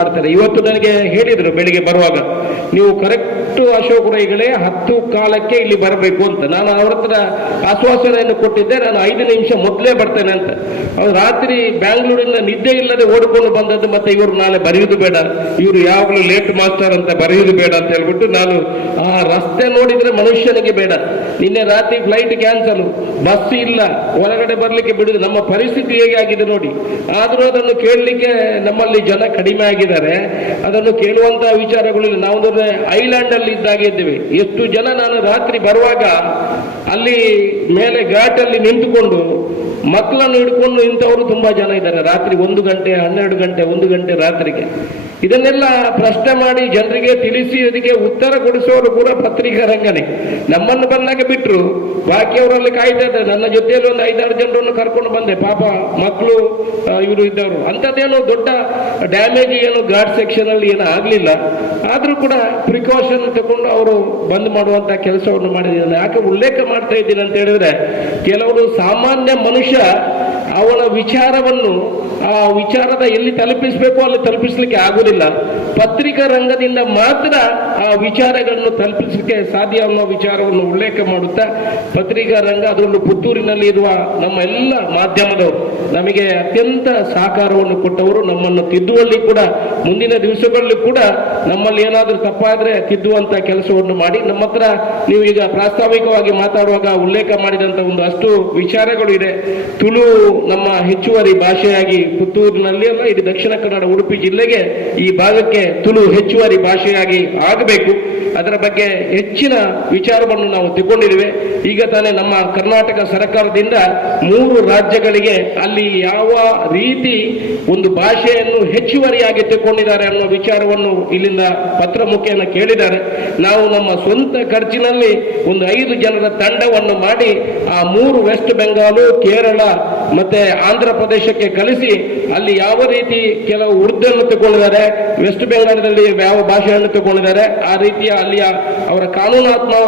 ಮಾಡ್ತಾರೆ. ಇವತ್ತು ನನಗೆ ಹೇಳಿದರು ಬೆಳಿಗ್ಗೆ ಬರುವಾಗ ನೀವು ಕರೆಕ್ಟ್ ಅಶೋಕ್ ರೈಗಳೇ ಹತ್ತು ಕಾಲಕ್ಕೆ ಇಲ್ಲಿ ಬರಬೇಕು ಅಂತ. ನಾನು ಅವ್ರ ಹತ್ರ ಆಶ್ವಾಸನೆಯನ್ನು ಕೊಟ್ಟಿದ್ದೆ, ನಾನು ಐದು ನಿಮಿಷ ಮೊದಲೇ ಬರ್ತೇನೆ ಅಂತ. ಅವ್ರು ರಾತ್ರಿ ಬ್ಯಾಂಗ್ಳೂರಿಂದ ನಿದ್ದೆ ಇಲ್ಲದೆ ಓಡಿಕೊಂಡು ಬಂದದ್ದು ಮತ್ತೆ ಇವರು ನಾಳೆ ಬರೆಯುವುದು ಬೇಡ. ಇವರು ಯಾವಾಗಲೂ ಲೇಟ್ ಮಾಸ್ಟರ್ ಅಂತ ಬರೆಯುವುದು ಬೇಡ ಅಂತ ಹೇಳ್ಬಿಟ್ಟು ನಾನು ಆ ರಸ್ತೆ ನೋಡಿದ್ರೆ ಮನುಷ್ಯನಿಗೆ ಬೇಡ. ನಿನ್ನೆ ರಾತ್ರಿ ಫ್ಲೈಟ್ ಕ್ಯಾನ್ಸಲ್. ಬಸ್ ಇಲ್ಲ. ಹೊರಗಡೆ ಬರ್ಲಿಕ್ಕೆ ಬಿಡುದು. ನಮ್ಮ ಪರಿಸ್ಥಿತಿ ಹೇಗೆ ಆಗಿದೆ ನೋಡಿ. ಆದರೂ ಅದನ್ನು ಕೇಳಲಿಕ್ಕೆ ನಮ್ಮಲ್ಲಿ ಜನ ಕಡಿಮೆ ಆಗಿದ್ದಾರೆ. ಅದನ್ನು ಕೇಳುವಂತಹ ವಿಚಾರಗಳು ನಾವು ಐಲ್ಯಾಂಡ್ ಅಲ್ಲಿ ಇದ್ದಾಗೆ ಇದ್ದೇವೆ. ಎಷ್ಟು ಜನ ನಾನು ರಾತ್ರಿ ಬರುವಾಗ ಅಲ್ಲಿ ಮೇಲೆ ಘಾಟಲ್ಲಿ ನಿಂತುಕೊಂಡು ಮಕ್ಕಳನ್ನು ಹಿಡ್ಕೊಂಡು ಇಂಥವರು ತುಂಬಾ ಜನ ಇದ್ದಾರೆ. ರಾತ್ರಿ ಒಂದು ಗಂಟೆ, ಹನ್ನೆರಡು ಗಂಟೆ, ಒಂದು ಗಂಟೆ ರಾತ್ರಿಗೆ. ಇದನ್ನೆಲ್ಲ ಪ್ರಶ್ನೆ ಮಾಡಿ ಜನರಿಗೆ ತಿಳಿಸಿ ಅದಕ್ಕೆ ಉತ್ತರ ಕೊಡಿಸುವವರು ಕೂಡ ಪತ್ರಿಕಾ ರಂಗನೇ. ನಮ್ಮನ್ನು ಬಂದಾಗ ಬಿಟ್ರು. ಬಾಕಿಯವರಲ್ಲಿ ಕಾಯ್ತಾ ಇದ್ದಾರೆ. ನನ್ನ ಜೊತೆಯಲ್ಲಿ ಒಂದು ಐದಾರು ಜನರನ್ನು ಕರ್ಕೊಂಡು ಬಂದೆ. ಪಾಪ ಮಕ್ಕಳು ಇವರು ಇದ್ದವರು. ಅಂಥದ್ದೇನು ದೊಡ್ಡ ಡ್ಯಾಮೇಜ್ ಏನು ಘಾಟ್ ಸೆಕ್ಷನ್ ಅಲ್ಲಿ ಏನು ಆಗಲಿಲ್ಲ. ಆದರೂ ಕೂಡ ಪ್ರಿಕಾಷನ್ ತಗೊಂಡು ಅವರು ಬಂದ್ ಮಾಡುವಂತ ಕೆಲಸವನ್ನು ಮಾಡಿದ್ದೀನಿ ಯಾಕೆ ಉಲ್ಲೇಖ ಮಾಡ್ತಾ ಇದ್ದೀನಿ ಅಂತ ಹೇಳಿದ್ರೆ, ಕೆಲವರು ಸಾಮಾನ್ಯ ಮನುಷ್ಯ ಅವನ ವಿಚಾರವನ್ನು, ಆ ವಿಚಾರದ ಎಲ್ಲಿ ತಲುಪಿಸಬೇಕು ಅಲ್ಲಿ ತಲುಪಿಸಲಿಕ್ಕೆ ಆಗುದಿಲ್ಲ. ಪತ್ರಿಕಾ ರಂಗದಿಂದ ಮಾತ್ರ ಆ ವಿಚಾರಗಳನ್ನು ತಲುಪಿಸಲಿಕ್ಕೆ ಸಾಧ್ಯ ಅನ್ನೋ ವಿಚಾರವನ್ನು ಉಲ್ಲೇಖ ಮಾಡುತ್ತಾ, ಪತ್ರಿಕಾ ರಂಗ ಅದರಲ್ಲೂ ಪುತ್ತೂರಿನಲ್ಲಿ ಇರುವ ನಮ್ಮ ಎಲ್ಲ ಮಾಧ್ಯಮದವರು ನಮಗೆ ಅತ್ಯಂತ ಸಹಕಾರವನ್ನು ಕೊಟ್ಟವರು ನಮ್ಮನ್ನು ತಿದ್ದುವಲ್ಲಿ ಕೂಡ, ಮುಂದಿನ ದಿವಸಗಳಲ್ಲಿ ಕೂಡ ನಮ್ಮಲ್ಲಿ ಏನಾದರೂ ತಪ್ಪಾದರೆ ತಿದ್ದುವಂಥ ಕೆಲಸವನ್ನು ಮಾಡಿ, ನಮ್ಮ ಹತ್ರ ನೀವು ಈಗ ಪ್ರಾಸ್ತಾವಿಕವಾಗಿ ಮಾತಾಡುವಾಗ ಉಲ್ಲೇಖ ಮಾಡಿದಂತ ಒಂದು ಅಷ್ಟು ವಿಚಾರಗಳು ಇದೆ. ತುಳು ನಮ್ಮ ಹೆಚ್ಚುವರಿ ಭಾಷೆಯಾಗಿ ಪುತ್ತೂರಿನಲ್ಲಿ ಅಲ್ಲ, ಇಡೀ ದಕ್ಷಿಣ ಕನ್ನಡ ಉಡುಪಿ ಜಿಲ್ಲೆಗೆ ಈ ಭಾಗಕ್ಕೆ ತುಳು ಹೆಚ್ಚುವರಿ ಭಾಷೆಯಾಗಿ ಆಗಬೇಕು. ಅದರ ಬಗ್ಗೆ ಹೆಚ್ಚಿನ ವಿಚಾರವನ್ನು ನಾವು ತಿಳ್ಕೊಂಡಿದ್ದೇವೆ. ಈಗ ತಾನೇ ನಮ್ಮ ಕರ್ನಾಟಕ ಸರ್ಕಾರದಿಂದ ಮೂರು ರಾಜ್ಯಗಳಿಗೆ ಅಲ್ಲಿ ಯಾವ ರೀತಿ ಒಂದು ಭಾಷೆಯನ್ನು ಹೆಚ್ಚುವರಿಯಾಗಿ ತಿಳ್ಕೊಂಡಿದ್ದಾರೆ ಅನ್ನೋ ವಿಚಾರವನ್ನು ಇಲ್ಲಿಂದ ಪತ್ರ ಮುಖೇನ ಕೇಳಿದ್ದಾರೆ. ನಾವು ನಮ್ಮ ಸ್ವಂತ ಖರ್ಚಿನಲ್ಲಿ ಒಂದು ಐದು ಜನರ ತಂಡವನ್ನು ಮಾಡಿ ಆ ಮೂರು ವೆಸ್ಟ್ ಬೆಂಗಾಲು ಕೇರಳ ಮತ್ತೆ ಆಂಧ್ರ ಪ್ರದೇಶಕ್ಕೆ ಕಲಿಸಿ ಅಲ್ಲಿ ಯಾವ ರೀತಿ ಕೆಲವು ಉರ್ದನ್ನು ತಗೊಂಡಿದ್ದಾರೆ ವೆಸ್ಟ್ ಬೆಂಗಾಲದಲ್ಲಿ ಯಾವ ಭಾಷೆಯನ್ನು ತಗೊಂಡಿದ್ದಾರೆ, ಆ ರೀತಿಯ ಅಲ್ಲಿಯ ಅವರ ಕಾನೂನಾತ್ಮ